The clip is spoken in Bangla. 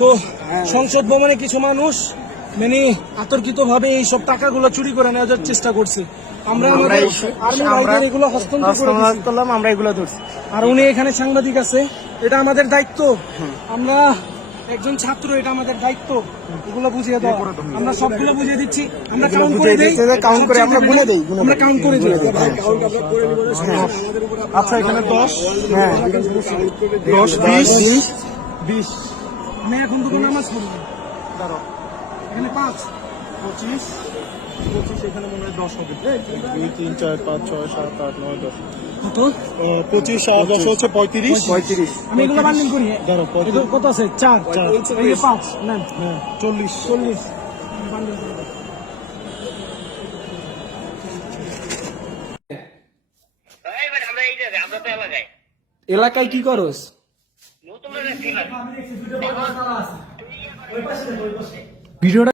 তো সংসদ ভবনে কিছু মানুষ মানে আতর্কিত ভাবে এই সব টাকাগুলো চুরি করে নেওয়ার চেষ্টা করছে। আমরা আমরা আমাদের আর্মি ভাইদের এগুলো হস্তান্তর করে হস্তান্তর দিছি। করলাম আমরা এগুলো ধরছি। আর উনি এখানে সাংবাদিক আছে এটা আমাদের দায়িত্ব। আমরা একজন ছাত্র এটা আমাদের দায়িত্ব। এগুলো বুঝিয়ে দাও। আমরা সবগুলো বুঝিয়ে দিচ্ছি। আমরা কাউন্ট করে দেই। count করে আমরা গুনে দেই, আমরা কাউন্ট করে দিই। আচ্ছা এখানে দশ। হ্যাঁ। দশ বিশ বিশ। বিশ। আমি এখন দুটো নামাজ পড়ব এখানে পাঁচ। পঁচিশ। পঁচিশ এখানে মনে হয় দশ হবে। দুই তিন চার পাঁচ ছয় সাত আট নয় দশ। কত? পঁচিশ আর দশ হচ্ছে পঁয়ত্রিশ। পঁয়ত্রিশ। আমি এগুলো বান্ডিল করি। ধরো কত আছে? চার। পাঁচ। হ্যাঁ চল্লিশ। চল্লিশ। এলাকায় কি করস? ভিডিওটা